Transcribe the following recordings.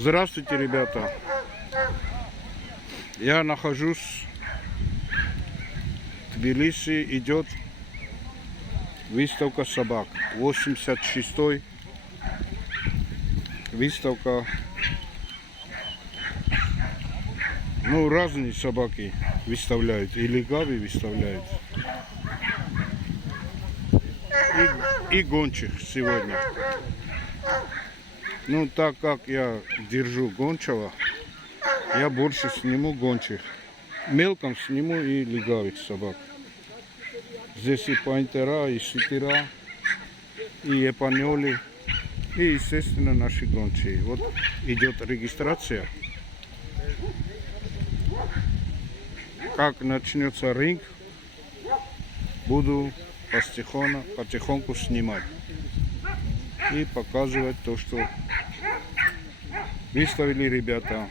Здравствуйте, ребята. Я нахожусь в Тбилиси, идет выставка собак. 86-й выставка. Ну, разные собаки выставляют, и лигави выставляют. И гончих сегодня. Ну, так как я держу гончего, я больше сниму гончих. Мелком сниму и лигавых собак. Здесь и пантера, и ситера, и эпаньоли, и, естественно, наши гончие. Вот идет регистрация. Как начнется ринг, буду потихоньку снимать и показывать то, что выставили ребята.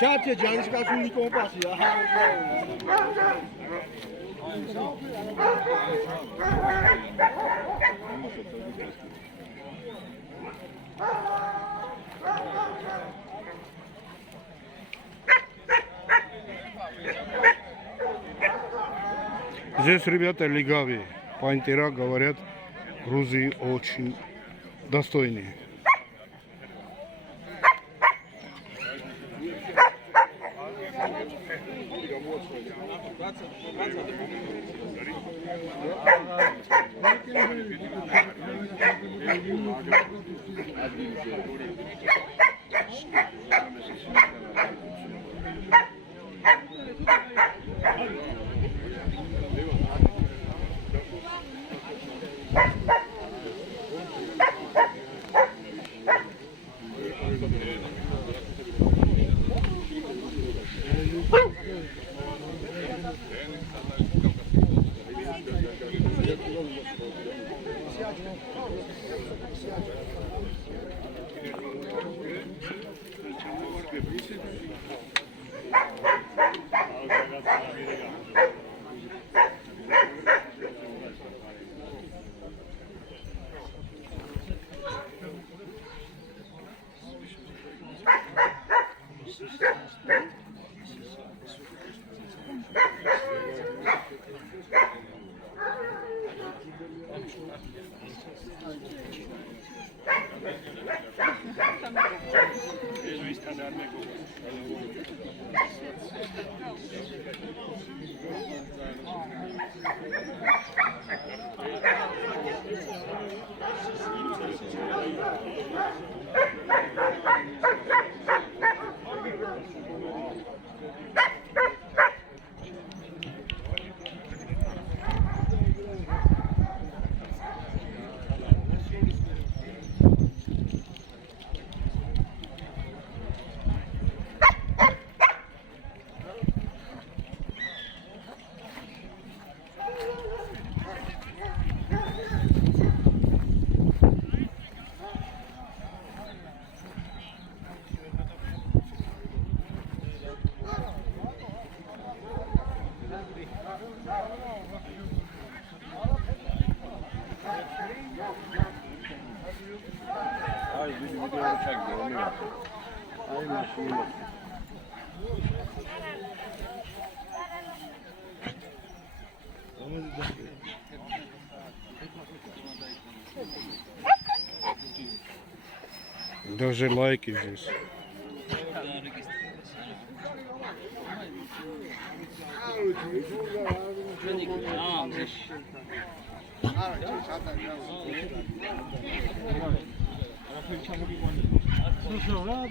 Çarpıya canlısı kalsın ilk 10 pası ya. Здесь ребята лигавые. Пантера, говорят, Грузии очень достойные. Даже лайки здесь. No,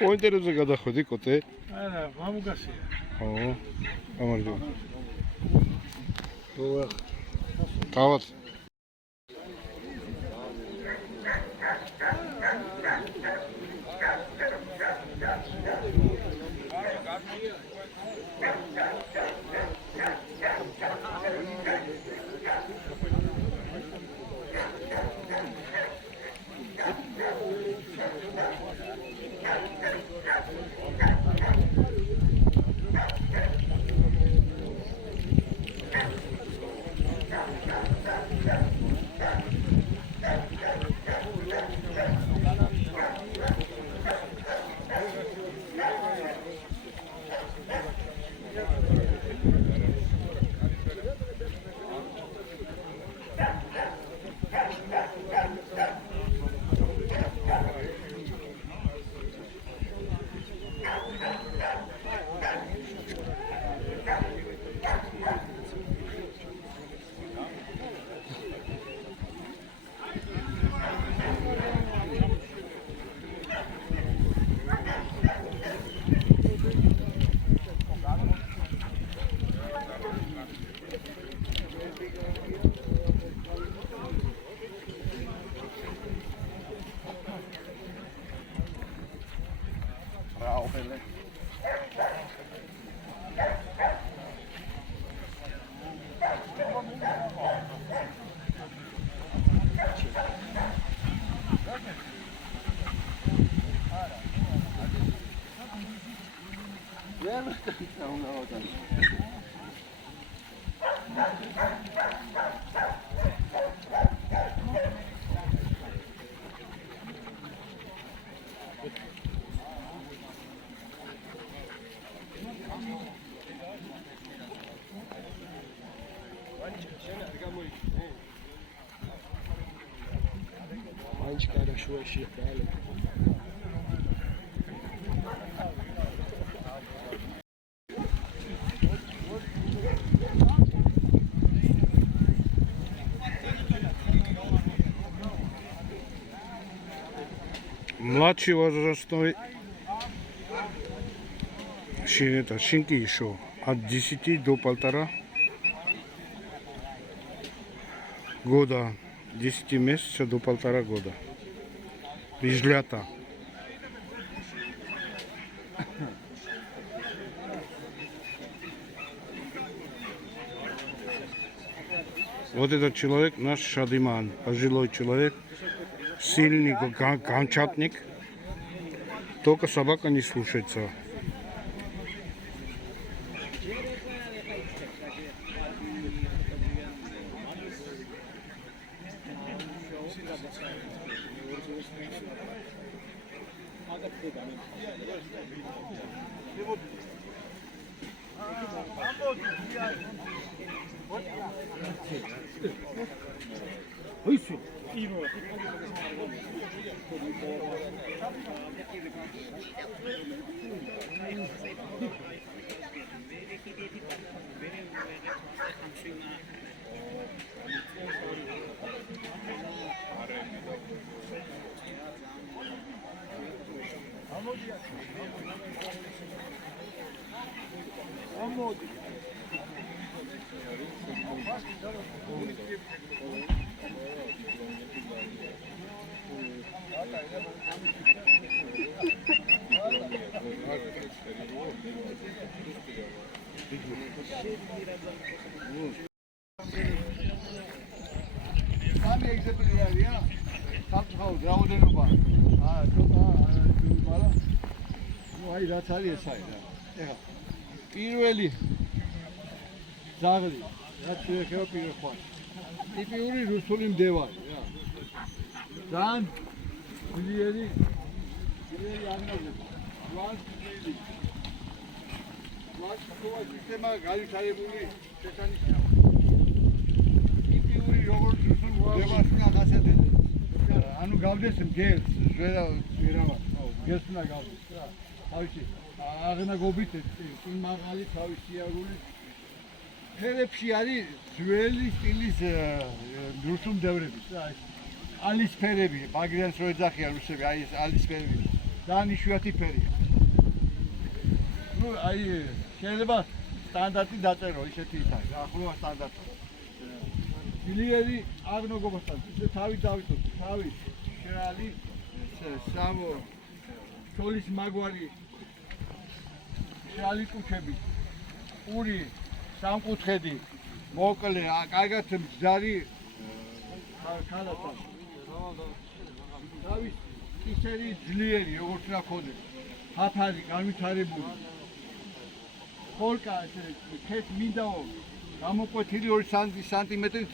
პოინტერებზე გადახვედი კოტე? არა, მამუკასია. ო, გამარჯობა. თავად. Manchkara შუაში ხალე. Младший возрастной шинки еще от 10 до 1,5 года, 10 месяцев до 1,5 года. Лежлята. Вот этот человек наш Шадиман, пожилой человек, сильный гончатник, только собака не слушается. Sami egzemplярია, საფრთხეოდ რაოდენობა. ცოტა მაგრამ ну აი რაც არის ეს აი რა. ეხლა პირველი ზაღლი, რაც შეეხება პირველ ხვალს. ტიპიური რუსული მდევარი რა. ძალიან ძლიერი აღნაგობა. ვანსილი. ვანსკოვა სისტემა განვითარებული შესანიშნავი. ტიპიური როგორც რუსული მდევარს ახასიათებს. ანუ გავდეს მგელს, ვერავარ, მგელს უნდა გავდეს რა. თავისი აღნაგობით წინ მაღალი თავის სიარული ფერებში არის ძველი სტილის რუსულ მდევრების რა. ალის ფერები, ბაგრიანს რო ეძახიან რუსები, აი ეს ალის ფერები. ძალიან იშვიათი ფერია. ნუ აი შეიძლება სტანდარტი დაწერო ისეთი ითარ, ახლოა სტანდარტი. ძლიერი არ მოგობასთან, თავი დავიტოთ, თავი შრალი, სამო ჩოლის მაგვარი შრალი კუჩები, პური სამკუთხედი, მოკლე, კარგად მძარი ქალათა. თავი ისერი ძლიერი, როგორც უნდა ქონდეს. ფაფარი განვითარებული. ხოლკა ეს მინდაო გამოკვეთილი 2 სანტიმეტრით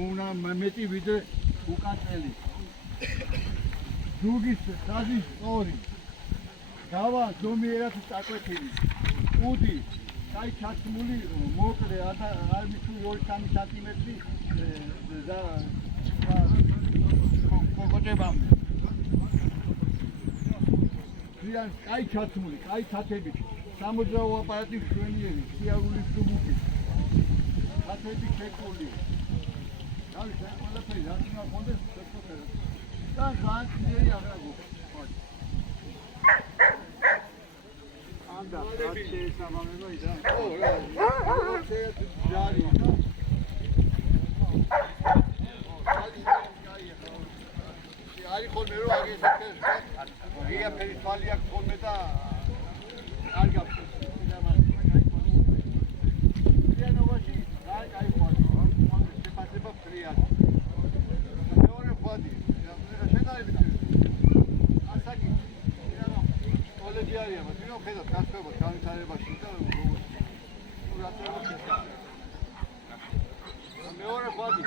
უნდა მეტი ვიდრე უკანწელი. ზუგის ხაზი სწორი. გავა ზომიერად წაკვეთილი. udi კაი ჩაცმული მოკლე არ მithული 2-3 სანტიმეტრი და კოკოჭებამდე. ძალიან კაი ჩაცმული, კაი თათებით. სამოძრაო აპარატი მშვენიერი, სიარული სუბუქი. თათები შეკული. დავი ყველაფერი რაც უნდა კონდეს შეფოთერა. და განცდიერი აღრაგო. anda რაცე სამამება იდა. ო რა. ჯარი და აი ხოლმე რო აგესაკეს. ღია ფერი თვალი აქვს ხოლმე და არ გაფრთხილდება.იანობაში კაი ხვარი. შეფასება ფრია. მეორე ხვარი. შედარებით. ასაკი. კოლეჯი არია, მაგრამ ხედავთ გასწრებოთ განვითარებაში და მეორე ხვარი.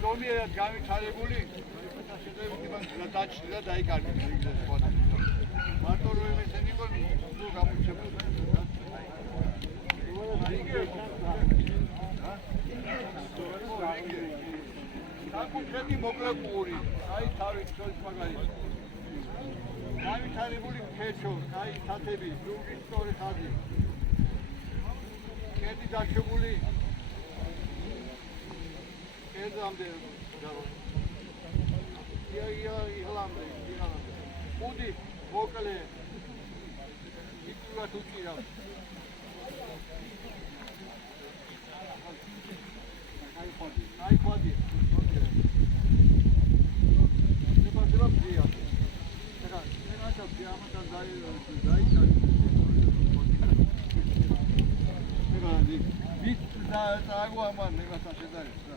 ზომიერად განვითარებული და შედეგები დაჩნდა და დაიკარგა ეგრეთ ხოდა. მარტო რო იმესენი გონი თუ გამოჩებული. საკუთრები მოკლებული, აი თავი ცოლის მაგალითად. განვითარებული ქეჩო, აი თათები, ზურგის სწორი ხაზი. კედი დაშვებული ეზამდე დავა. იღლამდე. udi მოკლე. იკულა თუჭირა. აი ხვადი. შეფასება ფრია. ეხლა შევაშავ ამათან დაიჭარ. ვით დააგوامან მეგასთან შედარებით რა.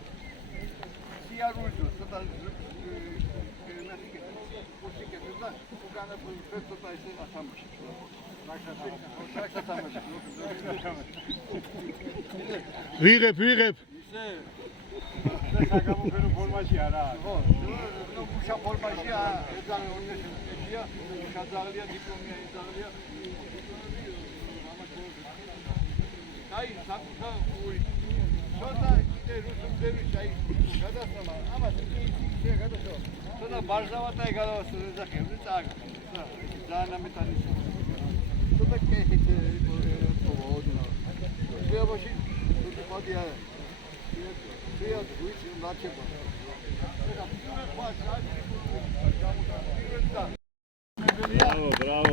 სიარული ცოტა მუსიკები და უკანა ცოტა ისე ათამაშე. ვიღებ. ისე საგამოფენო ფორმაშია რა. ხო, ნუ გუშა ფორმაშია, ეძაღე უნივერსიტეტია, შაძაღლია, დიპლომია ეძაღლია. აი, საკუთარი ცოტა კიდე რუსულების აი გადასწრება, ამას ისე გადასწრება. ცოტა ბარზავატაი გადავასწრებ ეძახები, წაგ. ძალიან ამეთანიშა. ცოტა კეთით პოვოდნა. შეაბაში ცოტა ხადია. შეა გვიცი მაჩება. Браво.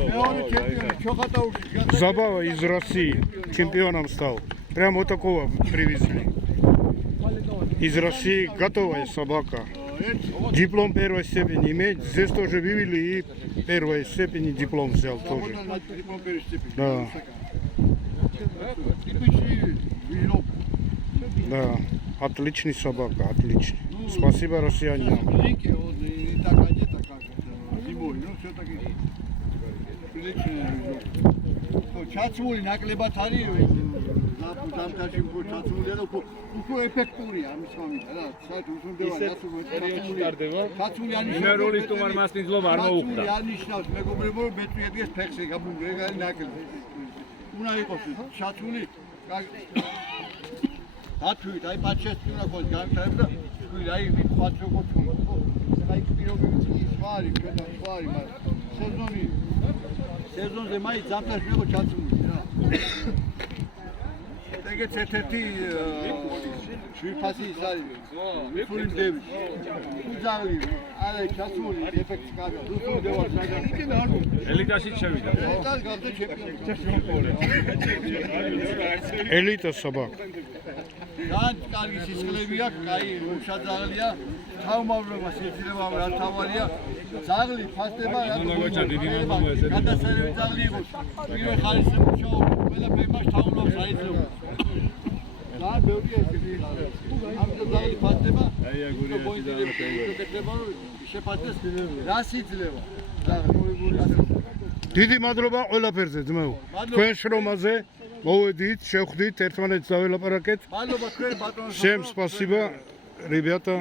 Забава из России. Чемпионом стал. Прямо вот такого привезли. Из России готовая собака. Диплом первой степени имеет. Здесь тоже вывели и первой степени диплом взял тоже. Да. Да. Отличный собака, отличный. Спасибо россиянам. ჩაცმული ნაკლებად არის ზამთარში ჩაცმულია და უფრო ეფექტურია ამის მომენტ რა საერთოდ უსუნდება პერიოდში ტარდება ჩაცმული ანიშნავს მინერალური სტუმარ მასნიძლობა არ მოუხდა ანიშნავს მეგობრებო მეტყვიედგეს ფექსი გაბუნდა ეგ არის ნაკლები უნდა იყოს ჩაცმული დათვით აი პაჩესტი უნდა ყოს განვითარება და აი ვიყვათ როგორც უნდა აი პირობებით ის ვარი ჩვენ ვარი მაგრამ სეზონზე მაინც ზამთარში იყო ჩაცმული რა ეგეც ერთ-ერთი შვიფასი ის არის. რუსული მდევი. უძაღლი, არა ჩასული ეფექტს კარგი. რუსული მდევას საგან. იქენ არ მო. ელიტაში შევიდა. ეს გავდა ჩემპიონი. ელიტა საბაკ. ძალიან კარგი სისხლები აქვს, კაი მუშა ძაღლია. თავმავლობა შეიძლება რა თავარია. ძაღლი ფასდება რა გადასარევი ძაღლი იყოს. პირველ ხარისზე მუშაობს, ყველაფერი მას თავმლობს აიძულებს. ძალიან ბევრია ესეთი. ამიტომ ძაღლი ფასდება. აი აგურია შეიძლება შეფასდეს რას იძლევა. ძაღლი. დიდი მადლობა ყველაფერზე ძმაო. თქვენ შრომაზე მოვედით, შევხვდით, ერთმანეთს დაველაპარაკეთ. მადლობა თქვენ ბატონო. Всем спасибо, ребята,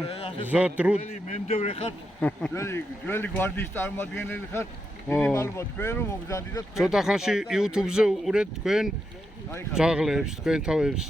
за труд. მემდევრე ხართ, ძველი გვარდიის წარმომადგენელი ხართ. დიდი მადლობა თქვენ რომ მოგზავნით და თქვენ ცოტა ხანში YouTube-ზე უყურეთ თქვენ ძაღლებს, თქვენ თავებს.